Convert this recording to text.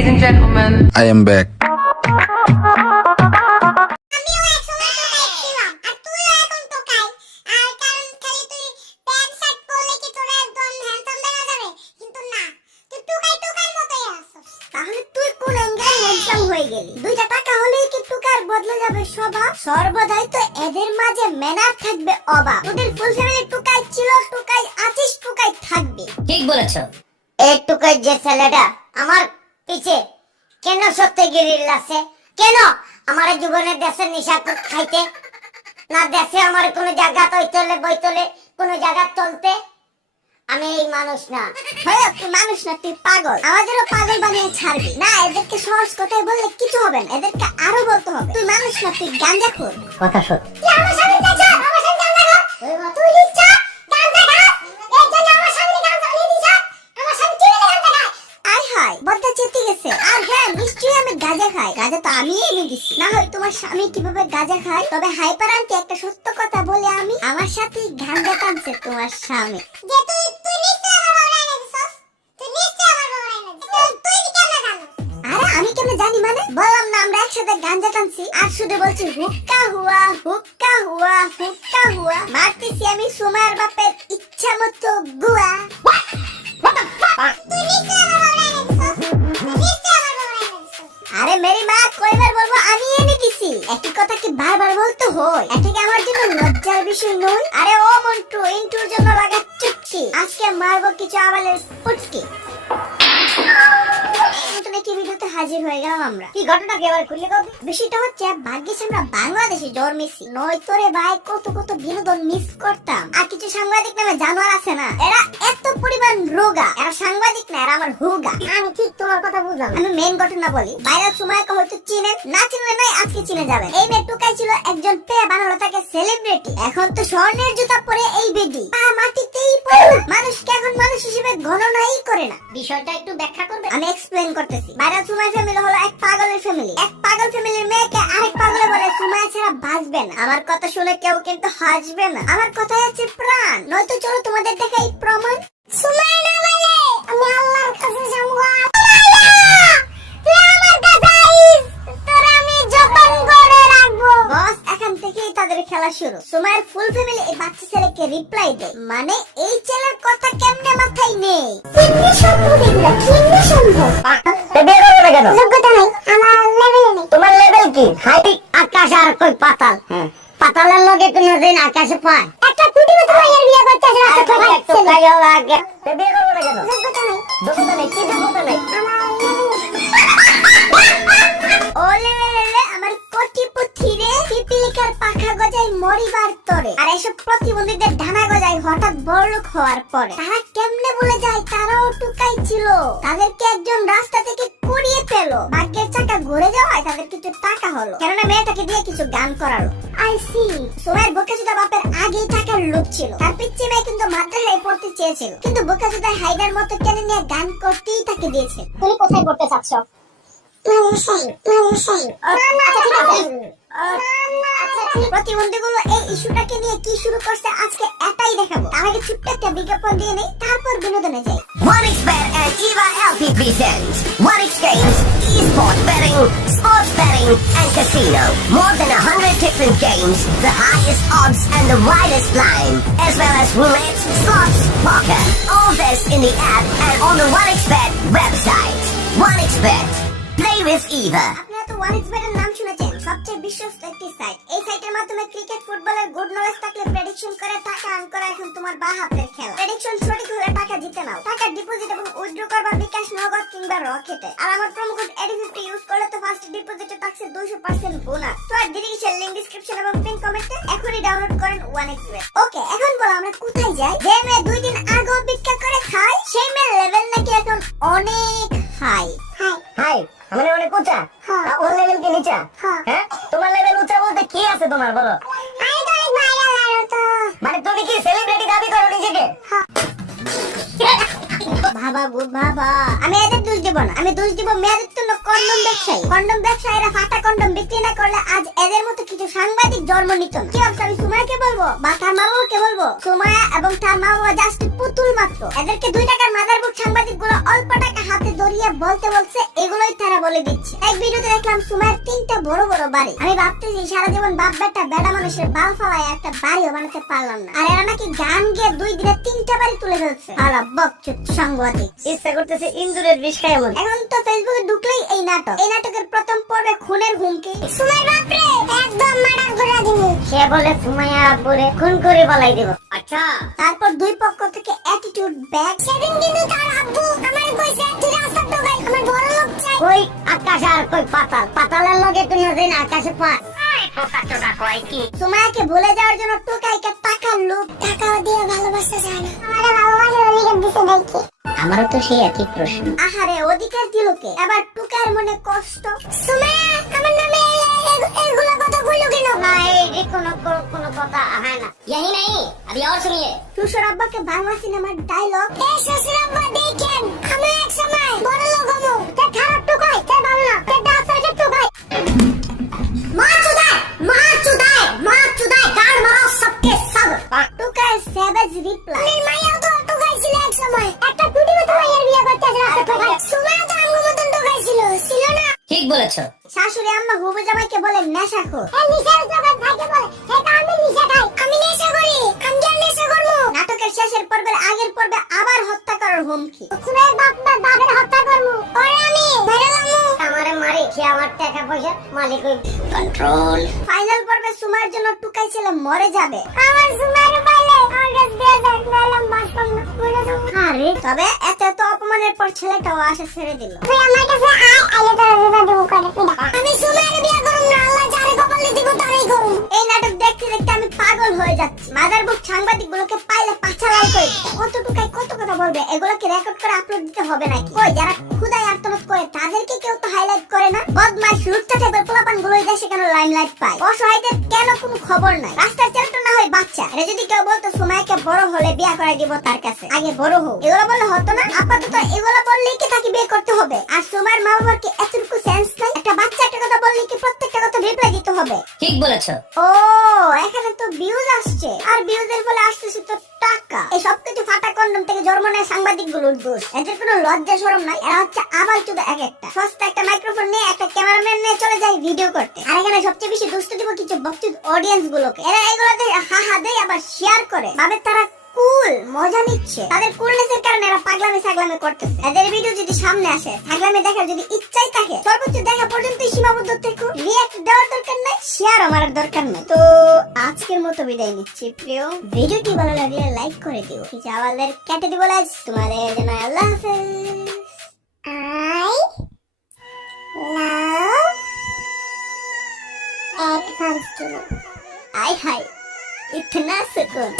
Ladies and gentlemen, I am back. আমিও এক সময় টোকাই ছিলাম আর তুইও এখন টোকাই আর কারণ খালি তুই প্যান্ট শার্ট পরলে কি তোরা একদম হ্যান্ডসাম দেখা যাবে কিন্তু না তুই টোকার মতোই আছিস তাহলে তুই কোন অ্যাঙ্গেলে হ্যান্ডসাম হয়ে গেলি দুইটা টাকা হলেই কি টোকার বদলে যাবে স্বভাব সর্বদাই তো এদের মাঝে ম্যানার থাকবে অভাব তোদের ফুল ফ্যামিলি টোকাই ছিল টোকাই আছিস টোকাই থাকবে ঠিক বলেছো। এই টোকাই যে ছেলেটা আমার পিছে কেন সত্যি গিরিল আছে কেন আমার জীবনে দেশের নিশা খাইতে না দেশে আমার কোন জায়গা তৈতলে বইতলে কোন জায়গা চলতে আমি এই মানুষ না হয় তুই মানুষ না তুই পাগল আমাদেরও পাগল বানিয়ে ছাড়বি না এদেরকে সহজ কথাই বললে কিছু হবে না এদেরকে আরো বলতে হবে তুই মানুষ না তুই গাঁজাখোর কথা সত্য। তুই আমার সামনে দেখছ আমার সামনে গাঁজাখোর তুই লিখছ গাঁজাখোর এই জন্য আমার সামনে গাঁজা নিয়ে দিছ আমার সামনে চলে গাঁজা খায় আয় হায় বদ্দা চেতে গেছে আর হ্যাঁ নিশ্চয়ই আমি গাঁজা খাই গাঁজা তো আমি এনে দিছি না হয় তোমার স্বামী কিভাবে গাঁজা খায় তবে হাইপার আন্টি একটা সত্য কথা বলে আমি আমার সাথে গাঁজা টানছে তোমার স্বামী যে তুই নিশ্চয়ই আমার বাবা এনে দিছস তুই নিশ্চয়ই আমার বাবা এনে দিছস তুই কি কেন জানিস আরে আমি কেন জানি মানে বললাম না আমরা একসাথে গাঁজা টানছি আর শুধু বলছি হুক্কা হুয়া হুক্কা হুয়া হুক্কা হুয়া মারতেছি আমি সুমার বাপের ইচ্ছা মতো গুয়া তুই নিশ্চয়ই আমার বাবা এনে দিছস তুই নিশ্চয়ই আমার বাবা এনে দিছস আরে মেরি মা কয়বার বলবো আমি এনে দিছি একই কথা কি বারবার বলতে হয় এটা কি আমার জন্য লজ্জার বিষয় নয় আরে ও মন্টু ইন্টুর জন্য লাগা চুটকি আজকে মারবো কিছু আবালের পুটকি নতুন একটি ভিডিওতে হাজির হয়ে গেলাম আমরা কি ঘটনা কি এবার খুললে কবি বিষয়টা হচ্ছে ভাগ্যিস আমরা বাংলাদেশে জন্মেছি নয়তো রে ভাই কত কত বিনোদন মিস করতাম আর কিছু সাংবাদিক নামে জানোয়ার আছে না এরা এত পরিমাণ রোগা এরা সাংবাদিক না এরা আমার হুগা আমি ঠিক তোমার কথা বুঝলাম আমি মেইন ঘটনা বলি ভাইরাল সুমাইকে হয়তো চিনেন না চিনলে নাই আজকে চিনে যাবেন এই মেয়ে টুকাই ছিল একজন পেয়ে বানালো তাকে সেলিব্রিটি এখন তো স্বর্ণের জুতা পরে এই বেডি পা মাটিতেই পড়ে না মানুষকে এখন মানুষ হিসেবে গণনাই করে না বিষয়টা একটু ব্যাখ্যা করবে আমি এক্সপ্লেইন করতেছি ভাইরাল সুমাই ফ্যামিলি হলো এক পাগলের ফ্যামিলি এক পাগল ফ্যামিলির মেয়েকে আরেক পাগলে বলে সুমাই ছাড়া বাঁচবে না আমার কথা শুনে কেউ কিন্তু হাসবে না আমার কথাই আছে প্রাণ নয়তো চলো তোমাদের দেখাই প্রমাণ সুমাই না বলে আমি আল্লাহর কাছে যাবো তুই আমার কাছে আইস তোর আমি যতন করে রাখবো বস এখন থেকেই তাদের খেলা শুরু সুমাইয়ের ফুল ফ্যামিলি এই বাচ্চা ছেলেকে রিপ্লাই দেয় মানে এই ছেলের কথা কেমনে মাথায় নেই কেমনে সম্ভব এগুলা কেমনে সম্ভব বিয়ে করবে না কেন? যোগ্যতা নাই আমার লেভেলে নেই তোমার লেভেল কি? হাই আকাশ আর কই পাতাল। পাতালের লগে কোনদিন আকাশে পায়। একটা কুটি মতো ভাইয়ের বিয়ে করতে আসলে আর তো ভাই একটু কাইও লাগে। বিয়ে করবে না কেন? যোগ্যতা নাই যোগ্যতা নেই, কি যোগ্যতা নেই? আমার ওলে আমার কোটি পুথি রে পিপিলিকার পাখা গজাই মরিবার তরে আর এসব প্রতিবন্ধীদের ঢানা গজাই হঠাৎ বড়লোক হওয়ার পরে তারা কেমনে বলে যায় তারাও টুকাই ছিল তাদেরকে একজন রাস্তা থেকে কুড়িয়ে পেল ভাগ্যের চাকা ঘুরে যাওয়ায় তাদের কিছু টাকা হলো কেননা মেয়েটাকে দিয়ে কিছু গান করালো আই সি সোমের বোকাচোদা বাপের আগেই টাকার লোভ ছিল তার পিচ্চি মেয়ে কিন্তু মাদ্রাসায় পড়তে চেয়েছিল কিন্তু বোকাচোদা হাইডার মতো টেনে নিয়ে গান করতেই তাকে দিয়েছে তুমি কোথায় পড়তে চাচ্ছ প্রতিবন্ধীগুলো এই ইস্যুটাকে নিয়ে কি শুরু করছে আজকে এটাই দেখাবো তার আগে ছোট্ট একটা বিজ্ঞাপন দিয়ে নেই তারপর বিনোদনে যাই OneXBet and Eva LP presents OneX Games, eSports betting, sports betting, and casino. More than 100 different games, the highest odds and the widest line, as well as roulette, slots, poker. All this in the app and on the OneXBet website. OneXBet. Play with Eva. আপনারা তো OneXBet এর নাম শুনেছেন সবচেয়ে বিশ্বস্ত একটি site এই সাইটের মাধ্যমে ক্রিকেট ফুটবলের গুড নলেজ থাকলে প্রেডিকশন করে টাকা আর্ন করা এখন তোমার বা হাতের খেলা প্রেডিকশন সঠিক হলে টাকা জিতে নাও টাকা ডিপোজিট এবং উইথড্র করবা বিকাশ নগদ কিংবা রকেটে আর আমার প্রোমো কোড ED50 ইউজ করলে তো ফার্স্ট ডিপোজিটে থাকছে 200% বোনাস তো আর দেরি কিসের লিংক ডেসক্রিপশন এবং পিন কমেন্টে এখনই ডাউনলোড করেন OneXBet ওকে এখন বলো আমরা কোথায় যাই যে মেয়ে 2 দিন আগে ভিক্ষা করে খায় সেই মেয়ের লেভেল নাকি এখন অনেক হাই হাই মানে অনেক উঁচা। ওর লেভেল কি নিচা? হ্যাঁ, তোমার লেভেল উঁচা বলতে কি আছে তোমার বলো? আমি তো অনেক ভাইরাল আর তো মানে তুমি কি সেলিব্রিটি দাবি করো নিজেকে? বাবা গো বাবা আমি এদের দোষ দেব না আমি দোষ দিব মেয়েদের জন্য কন্ডম ব্যবসায়ীরা ফাটা কন্ডম বিক্রি না করলে আজ এদের মতো কিছু সাংবাদিক জন্ম নিত না কি ভাবছো আমি সুমাইয়াকে বলবো বা তার মা বাবাকে বলবো সুমাইয়া এবং তার মা বাবা জাস্ট পুতুল মাত্র এদেরকে 2 টাকার মাদারবোর্ড সাংবাদিক গুলো অল্প টাকা হাতে ধরিয়ে বলতে বলছে এগুলোই বলে দিচ্ছে। এক ভিডিওতে দেখলাম সুমাইয়ের 3টা বড় বড় বাড়ি। আমি ভাবতেছি সারা জীবন বাপ বেটা বেড়া মানুষের বাল ফালায় একটা বাড়িও বানাতে পারলাম না, আর এরা নাকি গান গিয়ে 2 দিনে 3টা বাড়ি তুলে ফেলছে। আলা বকচুদ সাংবাদিক, ইচ্ছা করতেছে ইন্দুরের বিষ খায় এমন। এখন তো ফেসবুকে ঢুকলেই এই নাটক। এই নাটকের প্রথম পর্বে খুনের হুমকি। সুমাইর বাপরে একদম মার্ডার করে দিব। সে বলে সুমাইয়া আব্বুরে খুন করে বলাই দেব। আচ্ছা, তারপর দুই পক্ষ থেকে অ্যাটিটিউড ব্যাক। সেদিন কিন্তু তার আব্বু আমারে কইছে তুই রাস্তা টোকাই আমার বড় লোক চাই। কই আকাশ আর কই পাতাল, পাতালের লগে তুই না দেন আকাশে পা। সুমাইয়াকে ভুলে যাওয়ার জন্য টোকাইকে টাকা লোভ, টাকা দিয়ে ভালোবাসতে চায় না। আমারে ভালোবাসার অধিকার দিতে নাকি? আমারও তো সেই একই প্রশ্ন। আহারে অধিকার দিল কে? এবার টুকার মনে কষ্ট। সুমাইয়া আমার নামে এগুলা কথা কইলো কেন? না এই কোনো কথা হয় না। यही नहीं अभी और सुनिए। শ্বশুর আব্বাকে বাংলা সিনেমার ডায়লগ। এই শ্বশুর আব্বা দেখেন আমি এক সময় বড় লোক হবো। তে খারাপ টুকাই, তে ভালো না, তে ডাক্তারকে টুকাই। মা চুদাই কার মারো সবকে সব। টুকাই সেভেজ রিপ্লাই। আমি মাইয়া তো টুকাইছিল এক সময়। একটা টুটি মতো মাইয়ার বিয়ে করতে রাস্তা টুকাই। সুমাইয়া তো আঙ্গু মতন টুকাইছিল, ছিল না? ঠিক বলেছো। শাশুড়ি আম্মা হুবু জামাইকে বলে নেশাখোর। এই নেশার জগৎ ভাইকে বলে এটা আমি নেশা খাই, আমি নেশা করি, আমি কেন নেশা করব? নাটকের শেষের পর্বের আগের পর্বে আবার হত্যা করার হুমকি। সুমাইয়ার বাপের হত্যা করব। ওরে আমি মেরেলামু, আমারে মারি, সে আমার টাকা পয়সা মালিক হই। কন্ট্রোল। ফাইনাল পর্বে সুমাইয়ের জন্য টুকাই ছেলে মরে যাবে। আমার সুমাইয়ের পাইলে আমার কাছে দিয়ে দেন, নালাম বাসন না মরে যাব। আরে তবে এত অপমানের পর ছেলেটাও আশা ছেড়ে দিল। তুই আমার কাছে আয়, আইলে তোর বিবাহ দেব করে পিডা। আমি সুমাইয়ের বিয়ে করব না, আল্লাহ যারে কপালে দিব তারই করব। এই নাটক দেখতে দেখতে আমি পাগল হয়ে যাচ্ছি। মাদারবুক সাংবাদিকগুলোকে পাইলে পাছা লাল করে কত টুকাই কত কথা বলবে। এগুলোকে রেকর্ড করে আপলোড দিতে হবে নাকি? কই যারা খুদাই আত্মনাদ করে তাদেরকে কেউ তো হাইলাইট করে না। বদমাশ লুচ্চা টাইপের পোলাপানগুলো এই দেশে কেন লাইমলাইট পায়? অসহায়দের কেন কোনো খবর নাই? রাস্তার ছেলেটা না হয় বাচ্চা। এটা যদি কেউ বলতো সুমাইয়াকে বড় হলে বিয়ে করে দিব তার কাছে, আগে বড় হোক, এগুলো বললে হতো না? আপাতত এগুলো বললেই কি তাকে বিয়ে করতে হবে? আর সুমাইয়ার মা বাবার কি এতটুকু সেন্স নাই? একটা বাচ্চা একটা কথা বললে কি প্রত্যেকটা কথা রিপ্লাই দিতে হবে? ঠিক বলেছো। ও এখানে তো ভিউজ আসছে, আর ভিউজের ফলে আসতেছে তো টাকা। এই সবকিছু ফাটা কন্ডম থেকে জন্ম নেয় সাংবাদিকগুলোর দোষ। এদের কোনো লজ্জা শরম নাই। এরা হচ্ছে আবাল চুদা এক একটা। সস্তা একটা মাইক্রোফোন নিয়ে একটা ক্যামেরাম্যান নিয়ে চলে যায় ভিডিও করতে। আর এখানে সবচেয়ে বেশি দুষ্ট দিব কিছু বকচুদ অডিয়েন্স গুলোকে। এরা এগুলোতে হা দেয় আবার শেয়ার করে, ভাবে তারা কুল, মজা নিচ্ছে। তাদের কুলনেসের কারণে এরা পাগলামি সাগলামি করতেছে। এদের ভিডিও যদি সামনে আসে, পাগলামি দেখার যদি ইচ্ছাই থাকে, সর্বোচ্চ দেখা পর্যন্তই সীমাবদ্ধ থেকো। রিঅ্যাক্ট দেওয়ার দরকার নাই, শেয়ার আমার দরকার নাই। তো আজকের মতো বিদায় নিচ্ছি প্রিয়। ভিডিওটি ভালো লাগলে লাইক করে দিও। কিছু আমাদের কেটে দিব লাইক। তোমাদের জন্য আল্লাহ হাফেজ। I love advanced. आय हाय इतना सुकून।